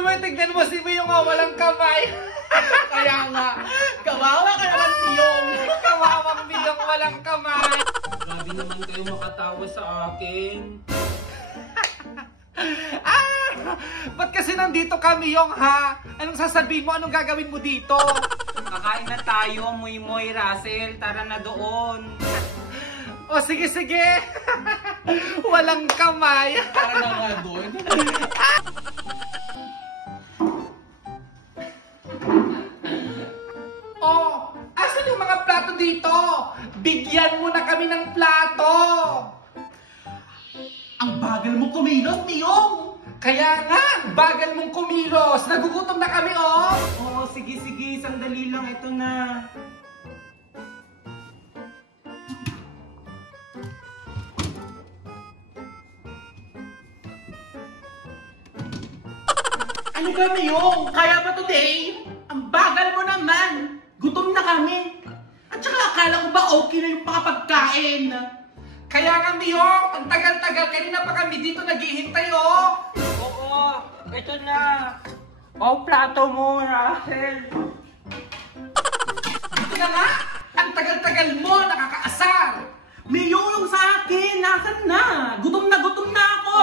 Muy, tignan mo si Miyong walang kamay. Kaya nga, kawawa ka naman, Miyong. Kawawang Miyong walang kamay. Grabe naman kayo makatawa sa akin. Ba't kasi nandito ka, Miyong, ha? Anong sasabihin mo? Anong gagawin mo dito? Kakain na tayo, Muy, Russell. Tara na doon. O, sige. Walang kamay. Tara na nga doon. Oh, asan yung mga plato dito? Bigyan mo na kami ng plato. Ang bagal mo kumilos, Miyong. Kaya nga, bagal mong kumilos. Nagugutom na kami, oh. Oo, sige. Sandali lang. Ito na. Ano ba, Miyong? Kaya ba today? Ang bagal mo naman. Gutom na kami. At saka akala ko ba okay na yung pagkain? Kaya nga, Miyong, ang tagal-tagal. Kanina pa kami dito naghihintay, oh. Oo, ito na. Oh, plato mo, Russell. Ito na nga. Ang tagal-tagal mo, nakakaasar. Miyong yung sa akin. Nasaan na? Gutom na ako.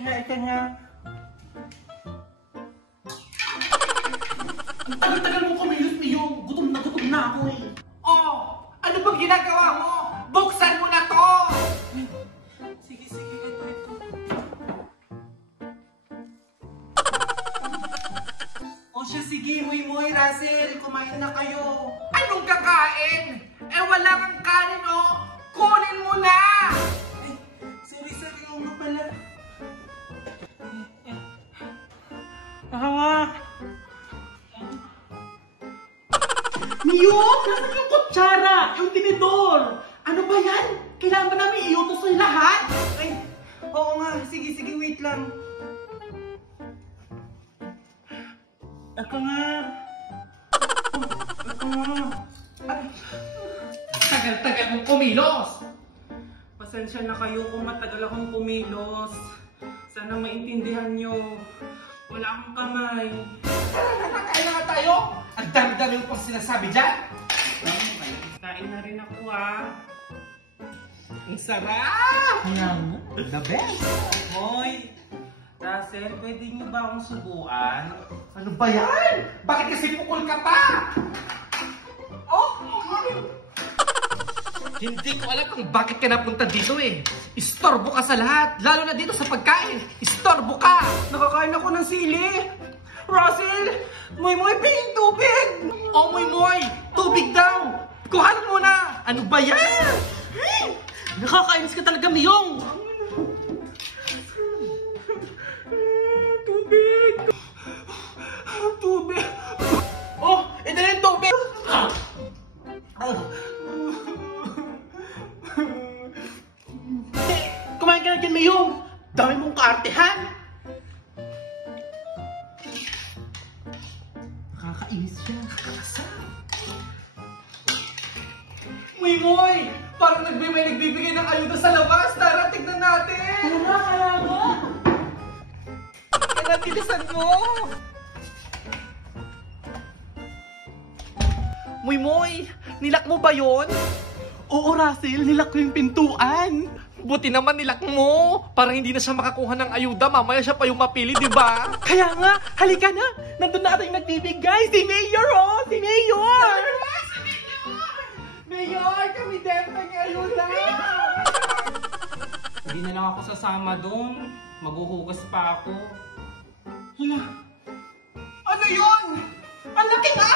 Ito na. Ang tagal-tagal mo kumilos, Miyong. Gutom na ako eh. Oh, ano bang ginagawa mo? Buksan mo na to. Sige, ito. O siya, sige, Muy, Russell. Kumain na kayo. Anong kakain? Wala kang kanin, oh. Kunin mo na. Ay, sorry, yung nga pala. Miyong, nasan yung kutsara? Yung tinidor? Ano ba yan? Kailangan ba namin iutos sa lahat? Ay, oo nga. Sige, wait lang. Aka nga. Tagal-tagal mong kumilos. Pasensya na kayo kung matagal akong kumilos. Sana maintindihan nyo. Wala akong kamay. Kain na nga tayo. Ang dami-dami mo pang sinasabi dyan. Kain na rin ako ah. Ang sarap. The best. Hoy, Russell, pwede nyo ba akong subuan? Ano ba yan? Bakit kasi pukul ka pa? Oh! Hindi ko alam kung bakit ka napunta dito eh. Istorbo ka sa lahat, lalo na dito sa pagkain. Istorbo ka! Nakakain ako ng sili. Russell, Muy, pingin tubig. Oh, Muy, tubig daw! Kuhanan mo na! Ano ba yan? Nakakainis ka talaga, Miyong! Tubig. Oh, ito na yung tubig! Kumain ka na dyan, Miyong. Dami mong kaartehan. Nakakainis siya. Muy! Parang may nagbibigay ng ayuda sa labas. Tara, tignan natin! Kaya nga. Kaya bilisan mo! Muy! Nilak mo ba yun? Oo, Russell. Nilak ko yung pintuan. Buti naman nilak mo. Para hindi na siya makakuha ng ayuda. Mamaya siya pa yung mapili, di ba? Kaya nga. Halika na. Nandun na yung nagbibigay. Si Mayor, oh! Si Mayor! Mayor, kami din ayuda! Hindi na lang ako sasama doon. Maghuhugas pa ako. Ano yun? Ang laki nga!